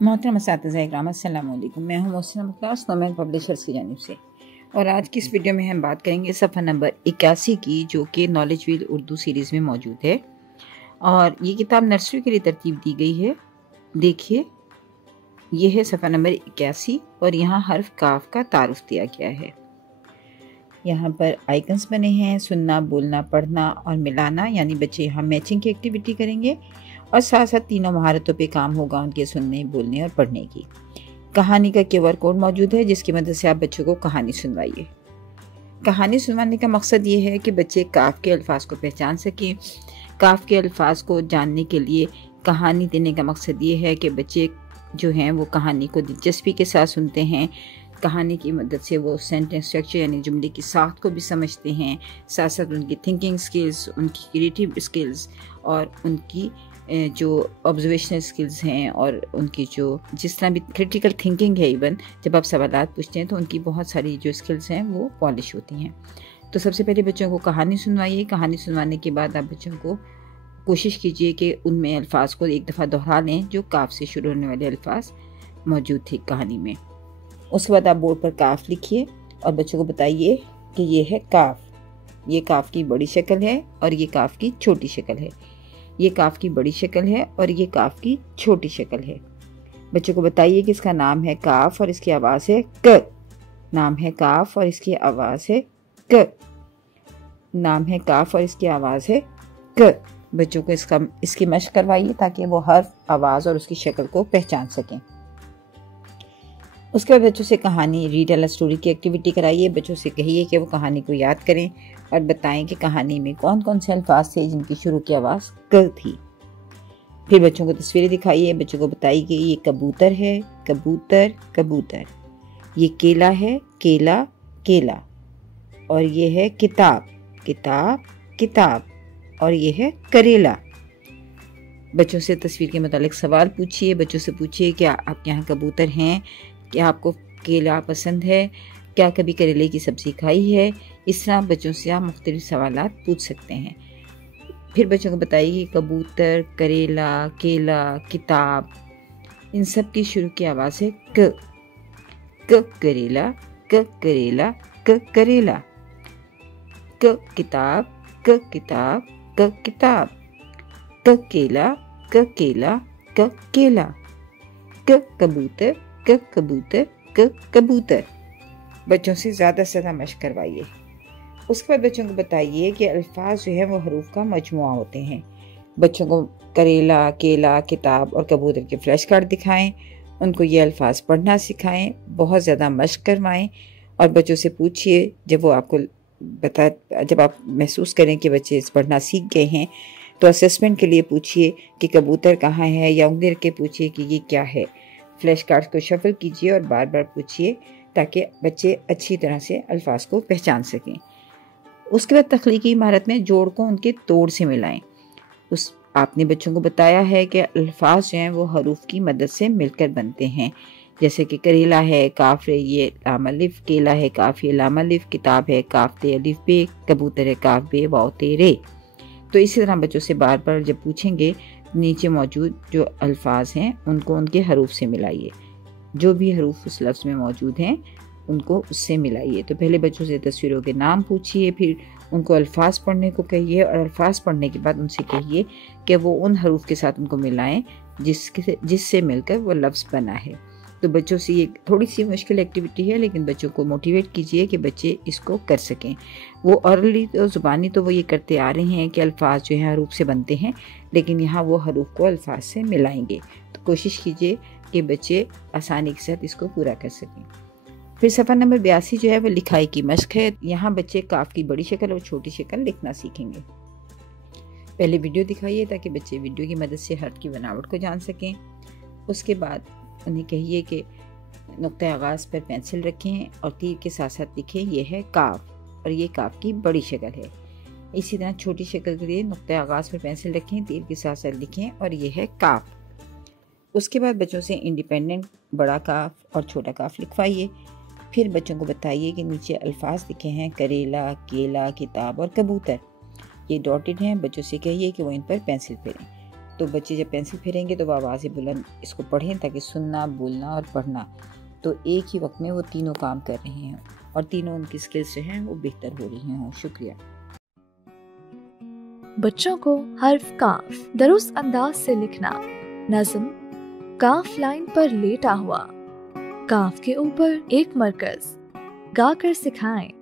मोहतरम असातिज़ा इकराम, अस्सलाम वालेकुम। मैं हूँ मोहसिना मुख्तार, स्नोमैन पब्लिशर्स की जानिब से। और आज की इस वीडियो में हम बात करेंगे सफ़ा नंबर 81 की, जो कि नॉलेज व्हील उर्दू सीरीज़ में मौजूद है। और ये किताब नर्सरी के लिए तरतीब दी गई है। देखिए, ये है सफ़ा नंबर 81 और यहाँ हर्फ काफ का तारुफ दिया गया है। यहाँ पर आइकन्स बने हैं, सुनना, बोलना, पढ़ना और मिलाना, यानी बच्चे यहाँ मैचिंग की एक्टिविटी करेंगे और साथ साथ तीनों महारतों पे काम होगा उनके सुनने, बोलने और पढ़ने की। कहानी का QR कोड मौजूद है, जिसकी मदद से आप बच्चों को कहानी सुनवाइए। कहानी सुनवाने का मकसद ये है कि बच्चे काफ के अल्फाज को पहचान सकें। काफ के अल्फाज को जानने के लिए कहानी देने का मकसद ये है कि बच्चे जो हैं वो कहानी को दिलचस्पी के साथ सुनते हैं। कहानी की मदद से वो सेंटेंस स्ट्रक्चर यानी जुमले की साख्त को भी समझते हैं, साथ साथ उनकी थिंकिंग स्किल्स, उनकी क्रिएटिव स्किल्स और उनकी जो ऑब्जर्वेशनल स्किल्स हैं और उनकी जो जिस तरह भी क्रिटिकल थिंकिंग है, इवन जब आप सवालात पूछते हैं तो उनकी बहुत सारी जो स्किल्स हैं वो पॉलिश होती हैं। तो सबसे पहले बच्चों को कहानी सुनवाइए। कहानी सुनवाने के बाद आप बच्चों को कोशिश कीजिए कि उनमें अल्फाज को एक दफ़ा दोहरा लें जो काफ से शुरू होने वाले अल्फाज मौजूद थे कहानी में। उसके बाद आप बोर्ड पर काफ लिखिए और बच्चों को बताइए कि ये है काफ, ये काफ की बड़ी शक्ल है और ये काफ की छोटी शक्ल है। ये काफ की बड़ी शक्ल है और ये काफ की छोटी शक्ल है। बच्चों को बताइए कि इसका नाम है काफ और इसकी आवाज़ है क। नाम है काफ और इसकी आवाज़ है क। नाम है काफ और इसकी आवाज़ है क। बच्चों को इसकी मशक करवाइए ताकि वो हर आवाज़ और उसकी शक्ल को पहचान सकें। उसके बाद बच्चों से कहानी रीड अ स्टोरी की एक्टिविटी कराइए। बच्चों से कहिए कि वो कहानी को याद करें और बताएं कि कहानी में कौन कौन से अल्फाज थे जिनकी शुरू की आवाज़ क थी। फिर बच्चों को तस्वीरें दिखाइए। बच्चों को बताइए कि ये कबूतर है, कबूतर कबूतर। ये केला है, केला केला। और ये है किताब, किताब किताब। और ये है करेला। बच्चों से तस्वीर के मुतालिक सवाल पूछिए। बच्चों से पूछिए क्या आपके यहाँ कबूतर हैं, क्या आपको केला पसंद है, क्या कभी करेले की सब्ज़ी खाई है। इस तरह बच्चों से आप मुख्तलिफ सवालात पूछ सकते हैं। फिर बच्चों को बताइए कबूतर, करेला, केला, किताब, इन सब की शुरू की आवाज़ है क। क करेला, क करेला, क करेला। क किताब, क किताब, क किताब। क केला, क केला, क केला। क कबूतर, क कबूतर, क कबूतर। बच्चों से ज़्यादा से ज़्यादा मशक करवाइए। उसके बाद बच्चों को बताइए कि अल्फाज जो है वो हरूफ का मजमुआ होते हैं। बच्चों को करेला, केला, किताब और कबूतर के फ्लैश कार्ड दिखाएं। उनको ये अल्फाज पढ़ना सिखाएं, बहुत ज़्यादा मशक करवाएं और बच्चों से पूछिए जब आप महसूस करें कि बच्चे पढ़ना सीख गए हैं तो असेसमेंट के लिए पूछिए कि कबूतर कहाँ है, या उंगली रख के पूछिए कि ये क्या है। फ्लैश कार्ड्स को शफल कीजिए और बार बार पूछिए ताकि बच्चे अच्छी तरह से अल्फाज को पहचान सकें। उसके बाद तख्लीकी इमारत में जोड़ को उनके तोड़ से मिलाएं। आपने बच्चों को बताया है कि अल्फाज जो हैं वो हरूफ की मदद से मिलकर बनते हैं, जैसे कि करेला है काफ ये लाम अलिफ, केला है काफ ये लाम अलिफ, किताब है काफ ते अलिफ बे, कबूतर है काफ बे वाव ते रे। तो इसी तरह बच्चों से बार बार जब पूछेंगे नीचे मौजूद जो अल्फाज हैं उनको उनके हरूफ से मिलाइए। जो भी हरूफ उस लफ्ज़ में मौजूद हैं उनको उससे मिलाइए। तो पहले बच्चों से तस्वीरों के नाम पूछिए, फिर उनको अल्फाज पढ़ने को कहिए और अल्फाज पढ़ने के बाद उनसे कहिए कि वो उन हरूफ के साथ उनको मिलाएं जिससे मिलकर वो लफ्ज़ बना है। तो बच्चों से ये थोड़ी सी मुश्किल एक्टिविटी है, लेकिन बच्चों को मोटिवेट कीजिए कि बच्चे इसको कर सकें। वो ऑरली तो ज़ुबानी तो वो ये करते आ रहे हैं कि अल्फाज जो हैं हरूफ से बनते हैं, लेकिन यहाँ वो हरूफ को अल्फाज से मिलाएंगे। तो कोशिश कीजिए कि बच्चे आसानी के साथ इसको पूरा कर सकें। फिर सफ़ा नंबर 82 जो है वो लिखाई की मशक है। यहाँ बच्चे काफ की बड़ी शक्ल और छोटी शक्ल लिखना सीखेंगे। पहले वीडियो दिखाइए ताकि बच्चे वीडियो की मदद से हर्फ की बनावट को जान सकें। उसके बाद उन्हें कहिए कि नुक्ते आगाज़ पर पेंसिल रखें और तीर के साथ साथ लिखें ये है काफ और ये काफ की बड़ी शक्ल है। इसी तरह छोटी शक्ल के लिए नुक्ते आगाज़ पर पेंसिल रखें, तीर के साथ साथ लिखें और ये है काफ। उसके बाद बच्चों से इंडिपेंडेंट बड़ा काफ और छोटा काफ लिखवाइए। फिर बच्चों को बताइए कि नीचे अल्फाज लिखे हैं करेला, केला, किताब और कबूतर। ये डॉटेड हैं। बच्चों से कहिए कि वो इन पर पेंसिल फेरें। تو بچے جب پینسل پھیریں گے تو وہ آواز بلند اس کو پڑھیں تاکہ سننا، بولنا اور پڑھنا تو ایک ہی وقت میں وہ تینوں کام کر رہے ہیں اور تینوں ان کی سکلز جو ہیں وہ بہتر ہو رہی ہوں۔ شکریہ۔ بچوں کو حرف کاف درست انداز سے لکھنا۔ نظم: کاف لائن پر لیٹا ہوا، کاف کے اوپر ایک مرکز، گا کر سکھائیں۔